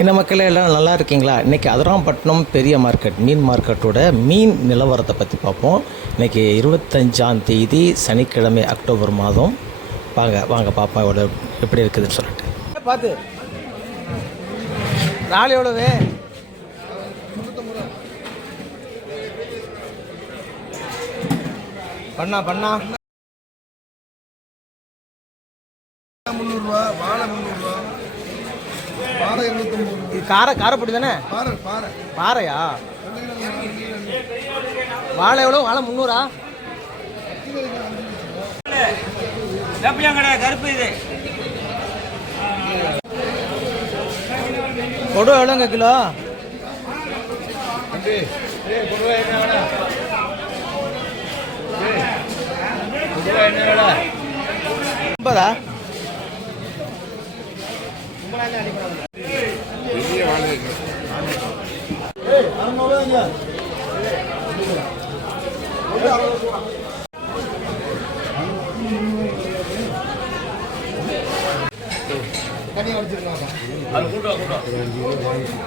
என்ன மக்களே எல்லாம் நல்லா இருக்கீங்களா? இன்றைக்கி அதிராம்பட்டினம் பெரிய மார்க்கெட் மீன் மார்க்கெட்டோட மீன் நிலவரத்தை பற்றி பார்ப்போம். இன்றைக்கி இருபத்தஞ்சாம் தேதி சனிக்கிழமை அக்டோபர் மாதம். வாங்க வாங்க பாப்பா இவ்வளோ எப்படி இருக்குதுன்னு சொல்லிட்டு. பார்த்து நாள் எவ்வளவு? பண்ணா பண்ணா. முந்நூறுரூவா வாழை முந்நூறுரூவா இது காரை காரைப்பொடி தானே? பாறை பாறை. பாறையா? வாழை எவ்வளோ வாழை முந்நூறா? கருப்பு இது. கொடு எவ்வளோங்க கிலோ? ஐம்பதா? பெரிய வாடகை தனியாக வச்சுருக்காங்க அது கூட்டம் கூட்டம்